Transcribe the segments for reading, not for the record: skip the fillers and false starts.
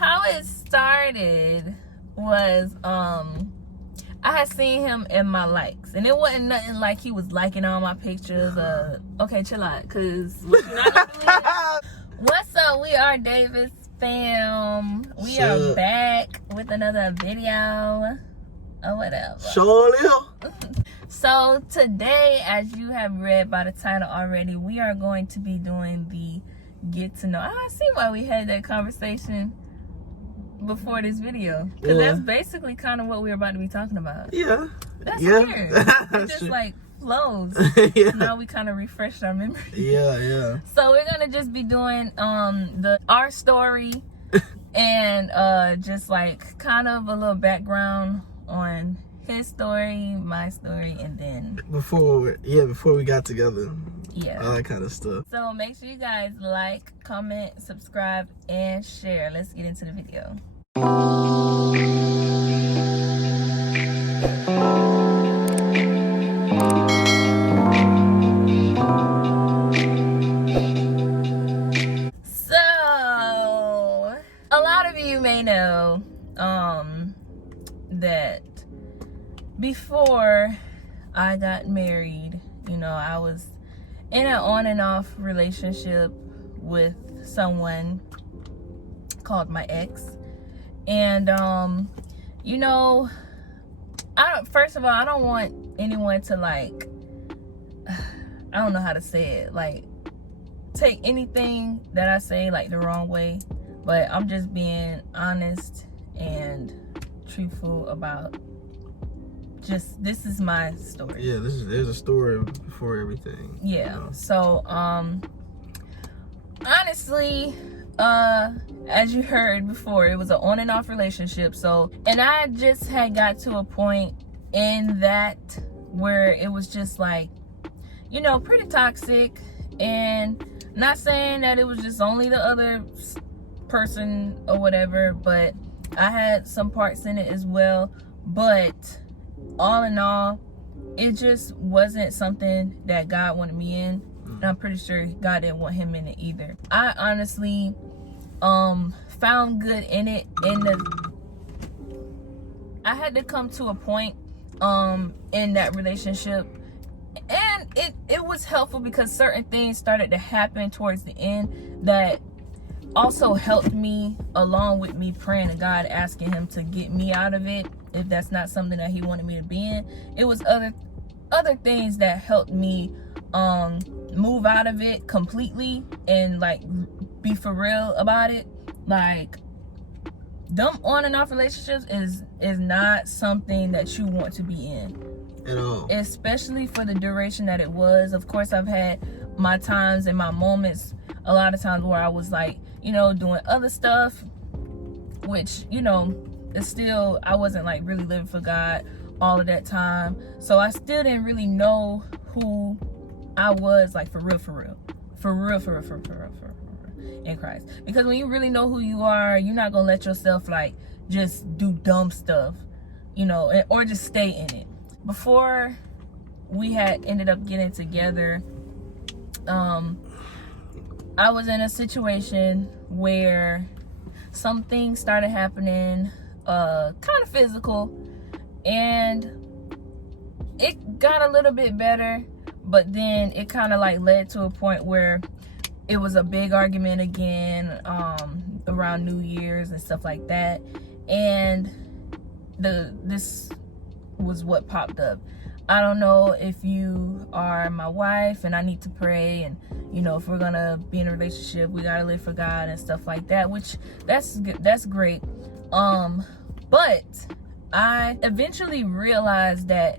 how it started was I had seen him in my likes, and it wasn't nothing like he was liking all my pictures. Okay, chill out, cause what you not gonna do is, what's up? We are Davis fam. We are back with another video or whatever. Surely. So today, as you have read by the title already, we are going to be doing the get to know. I see why we had that conversation before this video, because that's basically kind of what we're about to be talking about. Yeah. That's weird. It just like flows. Now we kind of refreshed our memory. Yeah. So we're gonna just be doing our story and just like kind of a little background on his story, my story, and then before we got together. Yeah. All that kind of stuff. So make sure you guys like, comment, subscribe, and share. Let's get into the video. So, a lot of you may know that before I got married, you know, I was in an on and off relationship with someone called my ex. And you know, first of all, I don't want anyone to like, I don't know how to say it, like take anything that I say like the wrong way, but I'm just being honest and truthful about just, this is my story. Yeah, there's a story before everything. Yeah. You know? So honestly, as you heard before, it was an on and off relationship. So, and I just had got to a point in that where it was just like, you know, pretty toxic. And not saying that it was just only the other person or whatever, but I had some parts in it as well. But all in all, it just wasn't something that God wanted me in. And I'm pretty sure God didn't want him in it either. I honestly found good in it. I had to come to a point in that relationship, and it was helpful because certain things started to happen towards the end that also helped me, along with me praying to God, asking him to get me out of it if that's not something that he wanted me to be in. It was other things that helped me move out of it completely and like be for real about it. Like, them on and off relationships is not something that you want to be in at all, especially for the duration that it was. Of course, I've had my times and my moments, a lot of times where I was like, you know, doing other stuff, which, you know, it's still, I wasn't like really living for God all of that time. So I still didn't really know who I was, like for real in Christ. Because when you really know who you are, you're not gonna let yourself like just do dumb stuff, you know, or just stay in it. Before we had ended up getting together, I was in a situation where some things started happening, kind of physical, and it got a little bit better, but then it kind of like led to a point where it was a big argument again, around New Year's and stuff like that. And this was what popped up. I don't know if you are my wife and I need to pray, and you know, if we're gonna be in a relationship, we gotta live for God and stuff like that, which that's great. But I eventually realized that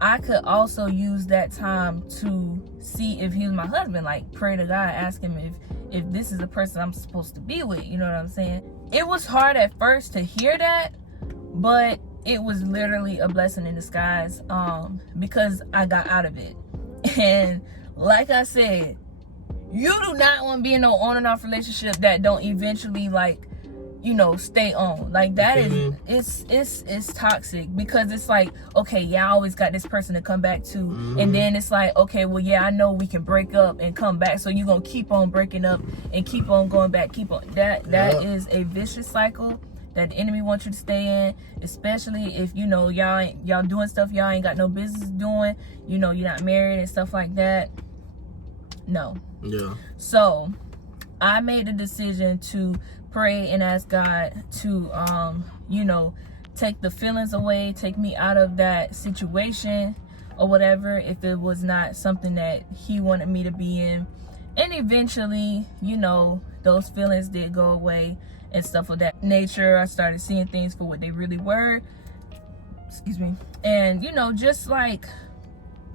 I could also use that time to see if he was my husband, like pray to God, ask him if this is the person I'm supposed to be with, you know what I'm saying? It was hard at first to hear that, but it was literally a blessing in disguise, because I got out of it. And like I said, you do not want to be in no on and off relationship that don't eventually, like, stay on. Like that is it's toxic, because it's like, okay, yeah, I always got this person to come back to, and then it's like, okay, well, yeah, I know we can break up and come back, so you're gonna keep on breaking up and keep on going back, keep on that is a vicious cycle that the enemy wants you to stay in, especially if y'all doing stuff y'all ain't got no business doing, you're not married and stuff like that. No. Yeah. So I made the decision to pray and ask God to take the feelings away, take me out of that situation or whatever, if it was not something that he wanted me to be in. And eventually, those feelings did go away and stuff of that nature. I started seeing things for what they really were. Excuse me. And, just like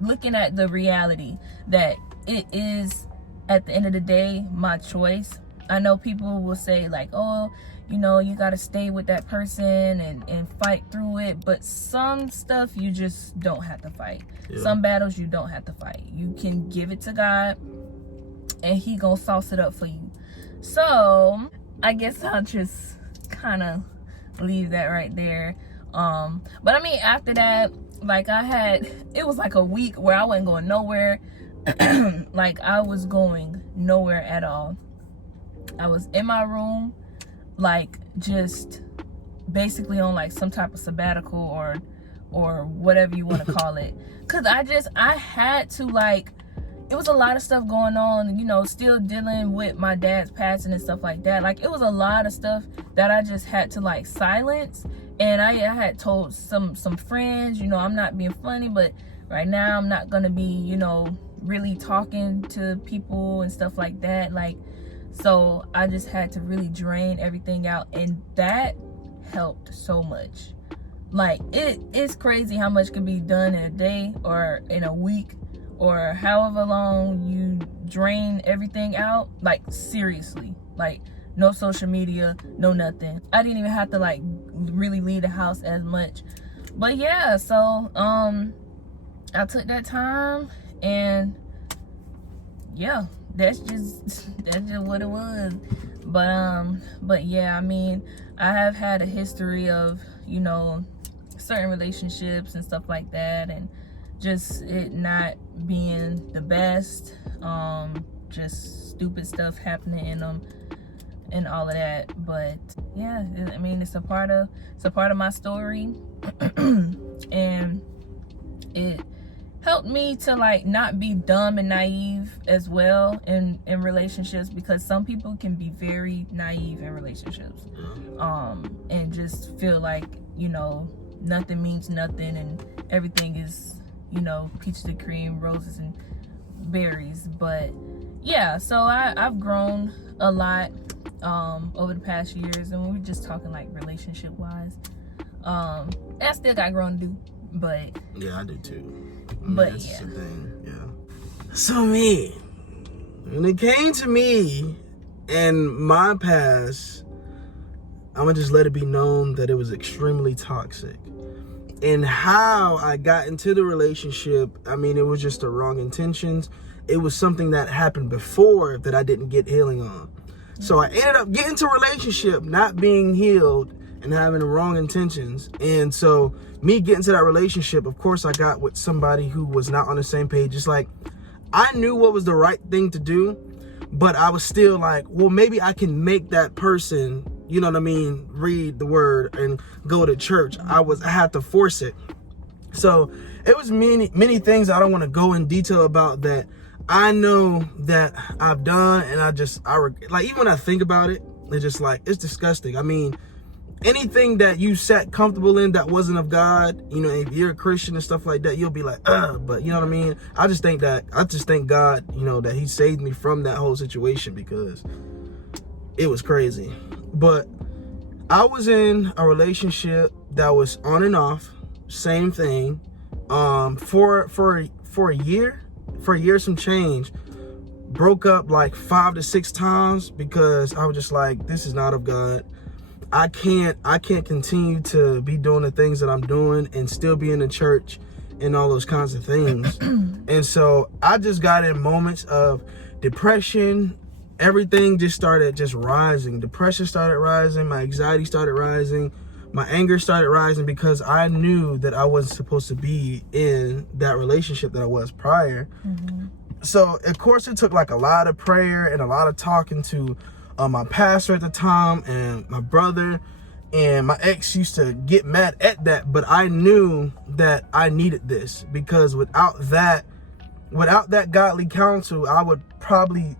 looking at the reality that it is, at the end of the day, my choice. I know people will say like, oh, you got to stay with that person and fight through it. But some stuff you just don't have to fight. Yeah. Some battles you don't have to fight. You can give it to God and he gonna sauce it up for you. So I guess I'll just kind of leave that right there. But I mean, after that, like it was like a week where I wasn't going nowhere. Like I was going nowhere at all. I was in my room, like just basically on like some type of sabbatical or whatever you want to call it. Cause I had to, like, it was a lot of stuff going on, still dealing with my dad's passing and stuff like that. Like it was a lot of stuff that I just had to like silence. And I had told some friends, I'm not being funny, but right now I'm not gonna be, really talking to people and stuff like that. Like, so I just had to really drain everything out, and that helped so much. Like it's crazy how much can be done in a day or in a week or however long you drain everything out. Like seriously, like no social media, no nothing. I didn't even have to like really leave the house as much. But yeah, so I took that time, and yeah, that's just what it was. But yeah, I mean, I have had a history of, certain relationships and stuff like that, and just it not being the best, just stupid stuff happening in them and all of that. But yeah, I mean, it's a part of my story. And it helped me to like not be dumb and naive as well in relationships, because some people can be very naive in relationships, and just feel like nothing means nothing and everything is peaches and cream, roses and berries. But yeah, so I've grown a lot over the past years, and we're just talking like relationship wise. I still got growing to do, but yeah, I do too. But that's yeah, the thing. Yeah. So when it came to me and my past, I'm gonna just let it be known that it was extremely toxic. And how I got into the relationship, I mean, it was just the wrong intentions. It was something that happened before that I didn't get healing on. So I ended up getting into a relationship, not being healed and having the wrong intentions. And so me getting to that relationship, of course, I got with somebody who was not on the same page. It's like, I knew what was the right thing to do, but I was still like, well, maybe I can make that person, read the word and go to church. I had to force it. So it was many things I don't want to go in detail about that I know that I've done. And I like, even when I think about it, it's just like, it's disgusting. I mean, anything that you sat comfortable in that wasn't of God, if you're a Christian and stuff like that, you'll be like, but you know what I mean? I just thank God, that he saved me from that whole situation, because it was crazy. But I was in a relationship that was on and off, same thing, for a year, some change. Broke up like 5 to 6 times because I was just like, this is not of God. I can't continue to be doing the things that I'm doing and still be in the church and all those kinds of things. And so I just got in moments of depression, everything just started just rising. Depression started rising. My anxiety started rising. My anger started rising because I knew that I wasn't supposed to be in that relationship that I was prior. So, of course, it took like a lot of prayer and a lot of talking to my pastor at the time and my brother. And my ex used to get mad at that, but I knew that I needed this, because without that godly counsel, I would probably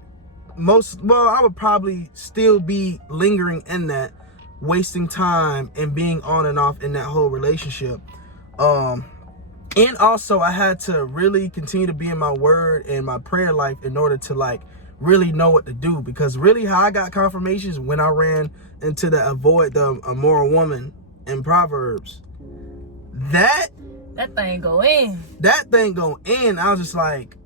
still be lingering in that, wasting time and being on and off in that whole relationship. And also I had to really continue to be in my word and my prayer life in order to like really know what to do, because really how I got confirmations when I ran into the avoid the immoral woman in Proverbs. That thing go in. I was just like,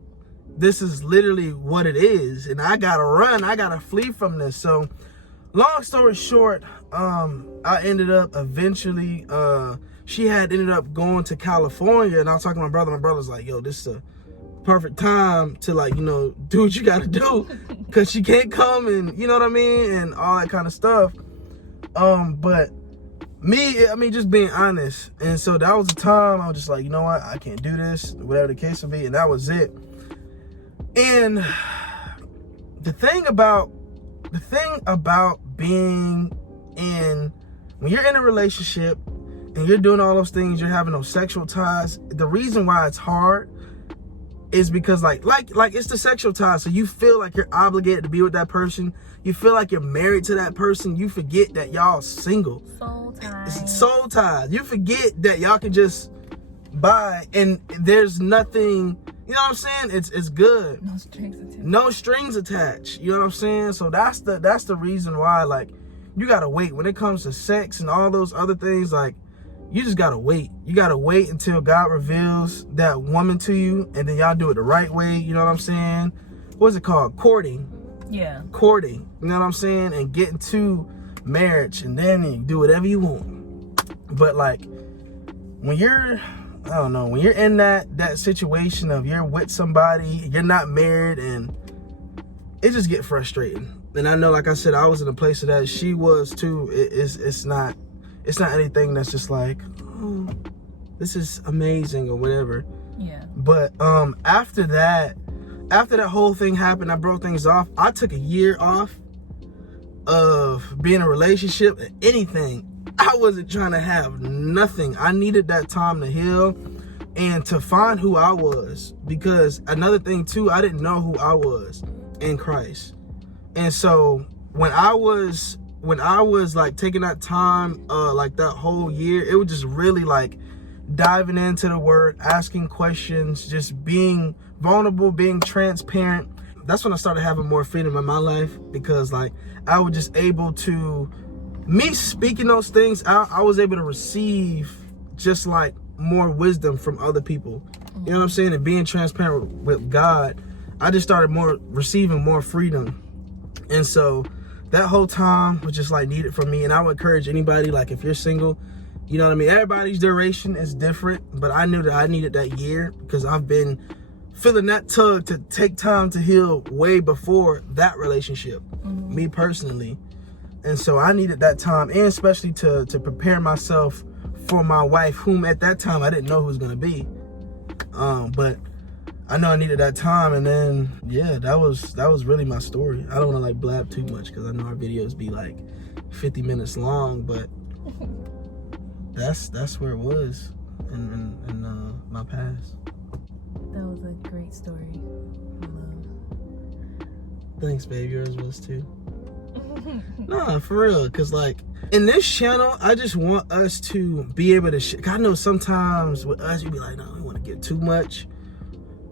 this is literally what it is, and I gotta run. I gotta flee from this. So long story short, I ended up eventually, she had ended up going to California, and I was talking to my brother. My brother's like, yo, this is a perfect time to like, do what you gotta do, because she can't come, and you know what I mean, and all that kind of stuff. But me, just being honest. And so that was the time I was just like, you know what, I can't do this, whatever the case would be, and that was it. And the thing about being in, when you're in a relationship and you're doing all those things, you're having those sexual ties, the reason why it's hard is because like it's the sexual ties. So you feel like you're obligated to be with that person. You feel like you're married to that person. You forget that y'all single. Soul ties. It's soul ties. You forget that y'all can just buy, and there's nothing, you know what I'm saying? It's good. No strings attached. No strings attached. You know what I'm saying? So that's the reason why, like, you gotta wait when it comes to sex and all those other things. Like, you just gotta wait. You gotta wait until God reveals that woman to you, and then y'all do it the right way. You know what I'm saying? What's it called? Courting. Yeah. Courting. You know what I'm saying? And getting to marriage, and then you do whatever you want. But like, when you're, I don't know, when you're in that situation of you're with somebody, you're not married, and it just get frustrating. And I know, like I said, I was in a place of that. She was too. It's not anything that's just like, oh, this is amazing or whatever. Yeah. But after that whole thing happened, I broke things off. I took a year off of being in a relationship, anything. I wasn't trying to have nothing. I needed that time to heal and to find who I was, because another thing too, I didn't know who I was in Christ. And so when I was like taking that time, like that whole year, it was just really like diving into the word, asking questions, just being vulnerable, being transparent. That's when I started having more freedom in my life, because like I was just able to, me speaking those things out, I was able to receive just like more wisdom from other people. You know what I'm saying? And being transparent with God, I just started receiving more freedom. And so that whole time was just like needed for me. And I would encourage anybody, like if you're single, you know what I mean? Everybody's duration is different, but I knew that I needed that year, because I've been feeling that tug to take time to heal way before that relationship, me personally. And so I needed that time, and especially to prepare myself for my wife, whom at that time I didn't know who was going to be. But I know I needed that time. And then, yeah, that was really my story. I don't want to like blab too much, because I know our videos be like 50 minutes long, but that's where it was in my past. That was a great story. Thanks, babe. Yours was too. Nah, for real. Because, like, in this channel, I just want us to be able to I know sometimes with us, you be like, no, I don't want to get too much.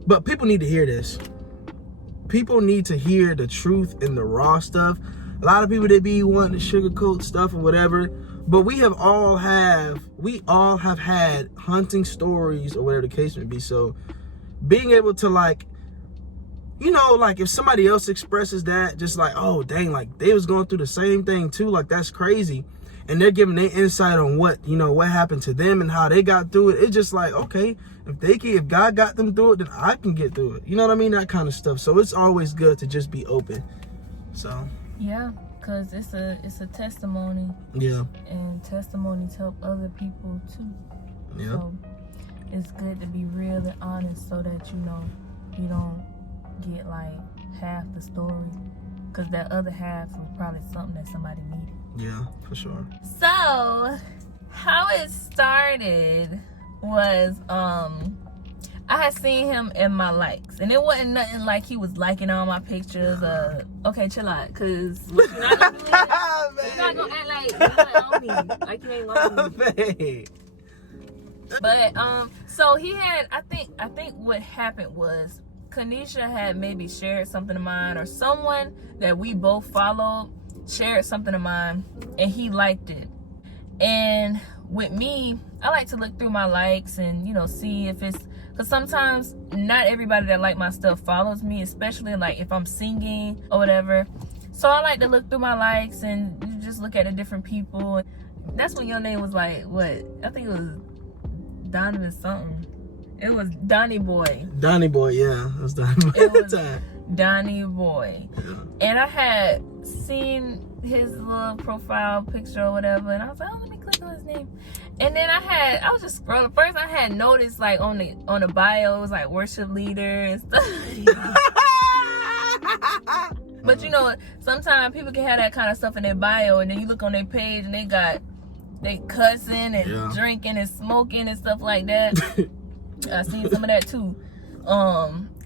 But people need to hear this. People need to hear the truth and the raw stuff. A lot of people, they be wanting to sugarcoat stuff or whatever. But we all have had hunting stories or whatever the case may be. So being able to, like, you know, like if somebody else expresses that, just like, oh dang, like they was going through the same thing too, like that's crazy, and they're giving their insight on what happened to them and how they got through it. It's just like, okay, if God got them through it, then I can get through it. You know what I mean? That kind of stuff. So it's always good to just be open. So yeah, because it's a testimony, yeah, and testimonies help other people too. yeah. So it's good to be real and honest, so that you don't get like half the story, because that other half was probably something that somebody needed. Yeah, for sure. So how it started was I had seen him in my likes, and it wasn't nothing like he was liking all my pictures. Okay, chill out, because what you're not gonna do is, you're not gonna act like you on me, like you ain't on me. But so he had, I think what happened was Kanisha had maybe shared something of mine, or someone that we both followed shared something of mine, and he liked it. And with me, I like to look through my likes and see if it's, because sometimes not everybody that like my stuff follows me, especially like if I'm singing or whatever. So I like to look through my likes and just look at the different people. That's when your name was like, what? I think it was Donovan something. It was Donnie Boy. Donnie Boy, yeah. It was Donnie Boy. It was Donnie Boy. Yeah. And I had seen his little profile picture or whatever, and I was like, oh, let me click on his name. And then I was just scrolling. First I had noticed like on the bio, it was like worship leader and stuff. But sometimes people can have that kind of stuff in their bio, and then you look on their page and they cussing and drinking and smoking and stuff like that. I seen some of that too.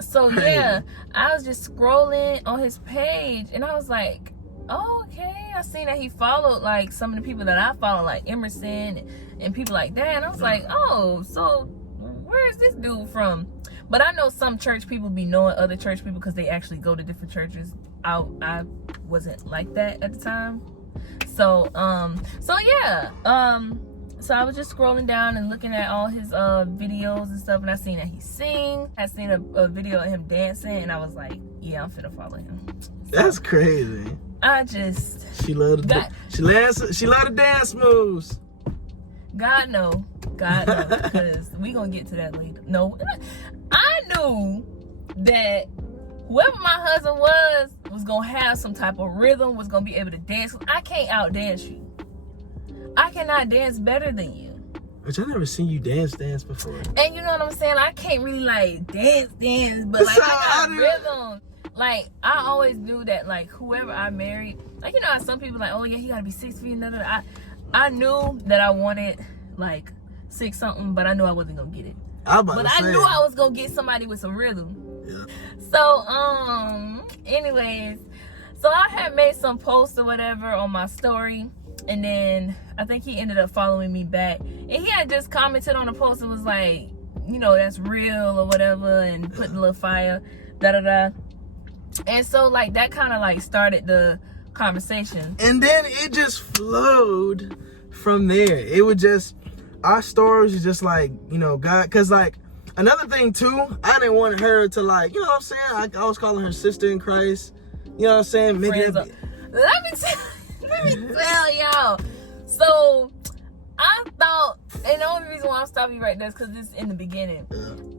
So yeah, I was just scrolling on his page, and I was like, oh, okay. I seen that he followed like some of the people that I follow, like Emerson and people like that. And I was like, oh, so where is this dude from? But I know some church people be knowing other church people because they actually go to different churches. I wasn't like that at the time. So yeah. So I was just scrolling down and looking at all his videos and stuff, and I seen that he sing. I seen a video of him dancing, and I was like, yeah, I'm finna follow him. So that's crazy. She loved the dance moves. God know, because we gonna get to that later. No, I knew that whoever my husband was gonna have some type of rhythm, was gonna be able to dance. I can't out dance you. I cannot dance better than you. Which I never seen you dance before. And you know what I'm saying? I can't really like dance, but like I got rhythm. Like I always knew that like whoever I married, like how some people like, oh yeah, he gotta be 6 feet. I knew that I wanted like 6 something, but I knew I wasn't gonna get it. I knew I was gonna get somebody with some rhythm. Yeah. So anyways, so I had made some posts or whatever on my story. And then I think he ended up following me back. And he had just commented on the post and was like, that's real or whatever, and put a little fire, da-da-da. And so, like, that kind of, like, started the conversation. And then it just flowed from there. It would just, our stories is just like, God. Because, like, another thing, too, I didn't want her to, like, you know what I'm saying? I was calling her sister in Christ. You know what I'm saying? Let me tell y'all. So I thought, and the only reason why I'm stopping you right there is because this is in the beginning.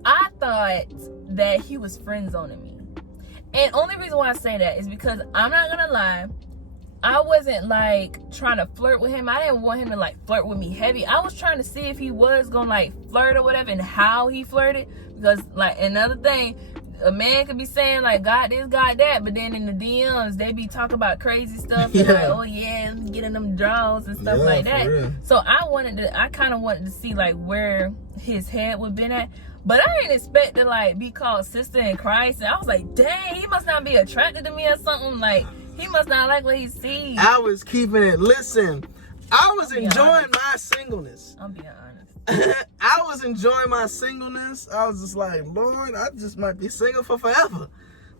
I thought that he was friend zoning me. And only reason why I say that is because I'm not gonna lie, I wasn't like trying to flirt with him. I didn't want him to like flirt with me heavy. I was trying to see if he was gonna like flirt or whatever, and how he flirted. Because like another thing, a man could be saying like God this, God that, but then in the DMs they be talking about crazy stuff. And like, oh yeah, getting them draws and stuff like that. Real. So I kind of wanted to see like where his head would been at. But I didn't expect to like be called sister in Christ. And I was like, dang, he must not be attracted to me or something. Like he must not like what he sees. I was keeping it. Listen, I was enjoying my singleness. I'm being honest. I was enjoying my singleness. I was just like, Lord, I just might be single for forever.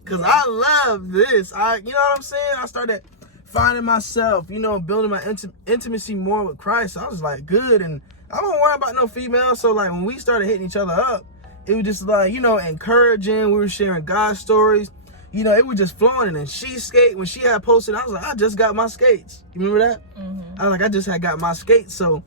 Because I love this. You know what I'm saying? I started finding myself, building my intimacy more with Christ. I was like, good. And I don't worry about no female. So like when we started hitting each other up, it was just like, encouraging. We were sharing God stories. It was just flowing. And then she skate, when she had posted, I was like, I just got my skates. You remember that? Mm-hmm. I was like, I just had got my skates. So,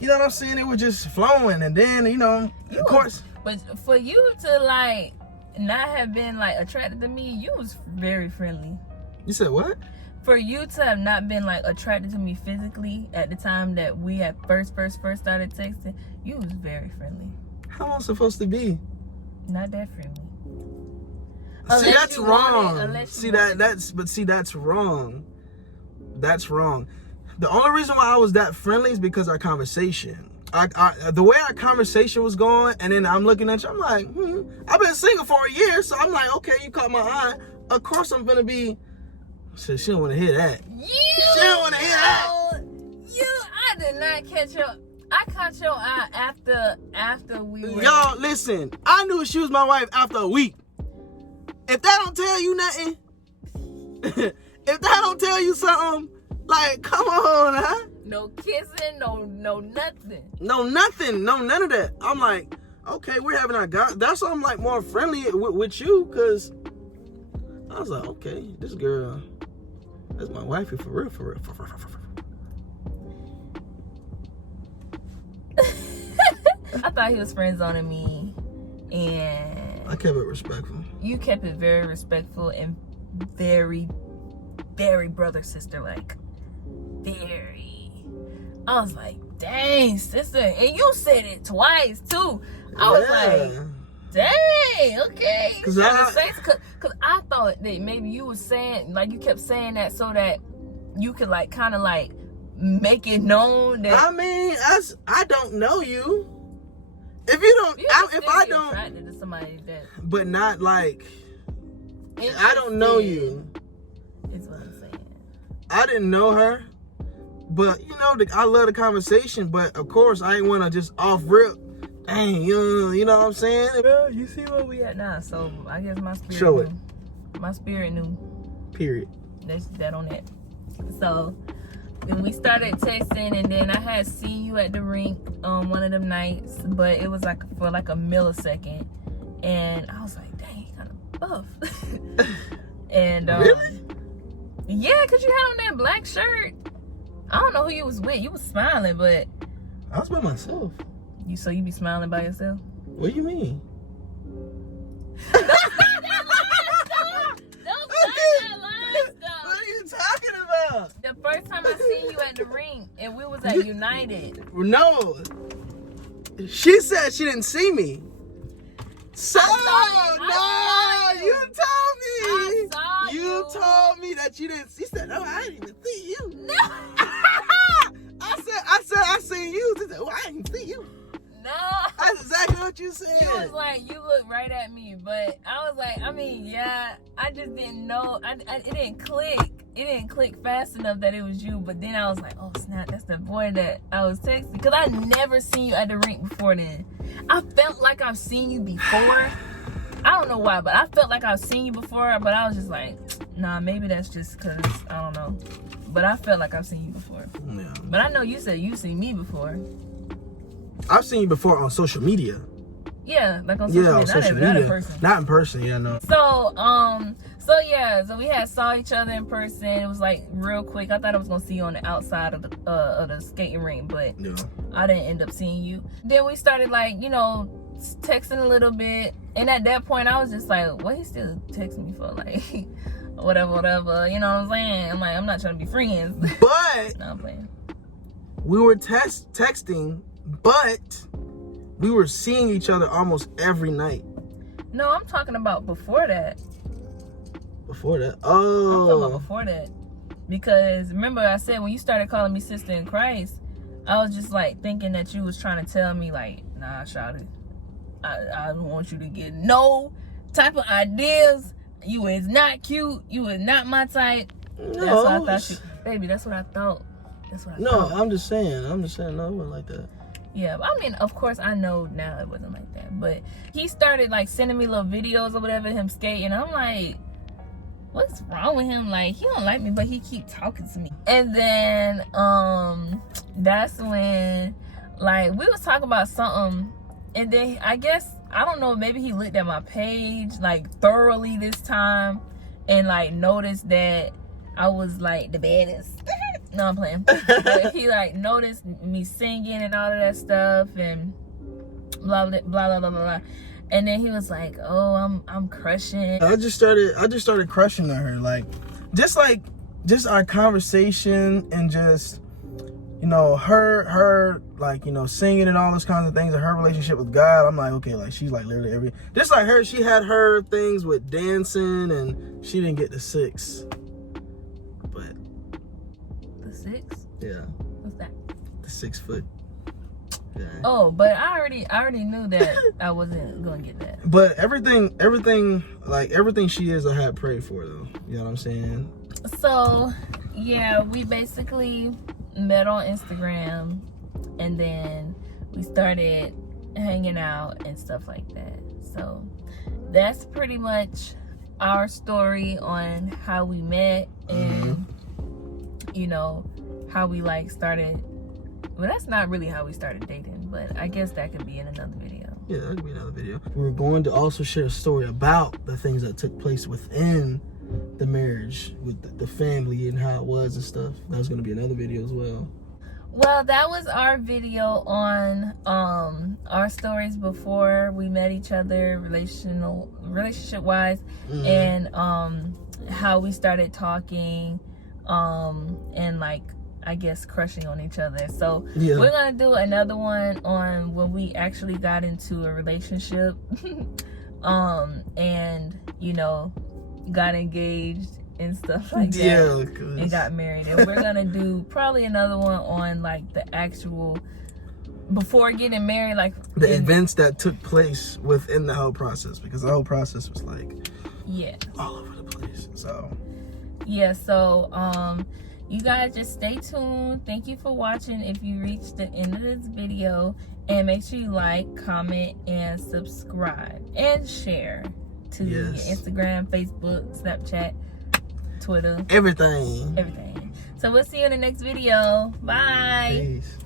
you know what I'm saying? It was just flowing. And then, of course. But for you to, like, not have been, like, attracted to me, you was very friendly. You said what? For you to have not been like attracted to me physically at the time that we had first started texting, you was very friendly. How am I supposed to be? Not that friendly. See, that's wrong. That's wrong. That's wrong. The only reason why I was that friendly is because our conversation. The way our conversation was going, and then I'm looking at you, I'm like, I've been single for a year, so I'm like, okay, you caught my eye. Of course I'm gonna be. So she don't want to hear that. She don't want to hear that. I did not catch your. I caught your eye after we were. Y'all, listen. I knew she was my wife after a week. If that don't tell you nothing, if that don't tell you something, like, come on, huh? No kissing, no nothing. No nothing, no none of that. I'm like, okay, we're having our guy. That's why I'm like more friendly with you, cause I was like, okay, this girl, that's my wifey for real. I thought he was friend zoning me, and I kept it respectful. You kept it very respectful and very, very brother sister like. Very. I was like, dang, sister, and you said it twice too. I was like, dang, okay. Cause I thought that maybe you was saying, like, you kept saying that so that you could like kind of like make it known that. I mean, I don't know you. If you don't, if I don't, attracted to somebody that, but not like, I don't know you. Is what I'm saying. I didn't know her, but you know, I love the conversation. But of course, I ain't want to just off rip. Dang, you know what I'm saying? Well, you see what we at now, so I guess my spirit. Show knew. it. My spirit knew. Period. That's that on that. So then we started texting, and then I had seen you at the rink one of them nights, but it was like for like a millisecond, and I was like, dang, he kind of buff. And really? Yeah, cause you had on that black shirt. I don't know who you was with. You was smiling, but I was by myself. So you be smiling by yourself? What do you mean? Don't start that line stuff. What are you talking about? The first time I seen you at the ring, and we was at United. No. She said she didn't see me. So, you told me. You told me that you didn't see. She said, no, I didn't even see you. No. I seen you. She said, oh, I didn't see you. No. That's exactly what you said. You was like, you look right at me, but I was like, I mean, yeah, I just didn't know. It didn't click. It didn't click fast enough that it was you. But then I was like, oh snap, that's the boy that I was texting. Because I never seen you at the rink before then. I felt like I've seen you before. I don't know why, but I felt like I've seen you before. But I was just like, nah, maybe that's just because, I don't know. But I felt like I've seen you before. Yeah. But I know you said you've seen me before. I've seen you before on social media. Yeah, like on social media. Not in person. Not in person, yeah, no. So we had saw each other in person. It was like real quick. I thought I was gonna see you on the outside of the skating rink, but yeah. I didn't end up seeing you. Then we started like, you know, texting a little bit, and at that point I was just like, what he still texting me for? Like whatever, you know what I'm saying? I'm like, I'm not trying to be friends. But no, I'm playing. We were texting, but we were seeing each other almost every night. No, I'm talking about before that. Before that? I'm talking about before that. Because remember I said when you started calling me sister in Christ, I was just like thinking that you was trying to tell me like, nah, shawty, I don't want you to get no type of ideas. You is not cute. You is not my type. No. That's what I thought baby, that's what I thought. That's what I thought. No, I'm just saying, no, it wasn't like that. Yeah, I mean, of course, I know now it wasn't like that. But he started, like, sending me little videos or whatever, him skating. I'm like, what's wrong with him? Like, he don't like me, but he keep talking to me. And then, that's when, like, we was talking about something. And then, I guess, I don't know, maybe he looked at my page, like, thoroughly this time. And, like, noticed that I was, like, the baddest. No, I'm playing. But he like noticed me singing and all of that stuff and blah blah blah blah blah blah. And then he was like, "Oh, I'm crushing." I just started crushing on her. Like just our conversation and just, you know, her like, you know, singing and all those kinds of things and her relationship with God. I'm like, okay, like she's like literally just like her, she had her things with dancing and she didn't get the 6. But The 6? yeah. What's that? The 6 foot. Yeah. Oh, but I already knew that I wasn't gonna get that. But everything she is, I had prayed for though. You know what I'm saying? So yeah, we basically met on Instagram and then we started hanging out and stuff like that. So that's pretty much our story on how we met and you know, how we like started. Well, that's not really how we started dating, but I guess that could be in another video. Yeah, that could be another video. We're going to also share a story about the things that took place within the marriage with the family and how it was and stuff. That's going to be another video as well. Well, that was our video on our stories before we met each other, relationship wise, and how we started talking, and like, I guess, crushing on each other. So yeah, we're gonna do another one on when we actually got into a relationship and you know, got engaged and stuff like that. Yeah, and got married. And we're gonna do probably another one on like the actual before getting married, like the events that took place within the whole process, because the whole process was like all over the place. So yeah, so you guys just stay tuned. Thank you for watching if you reached the end of this video, and make sure you like, comment, and subscribe and share to your Instagram, Facebook, Snapchat, Twitter, everything. So we'll see you in the next video. Bye. Peace.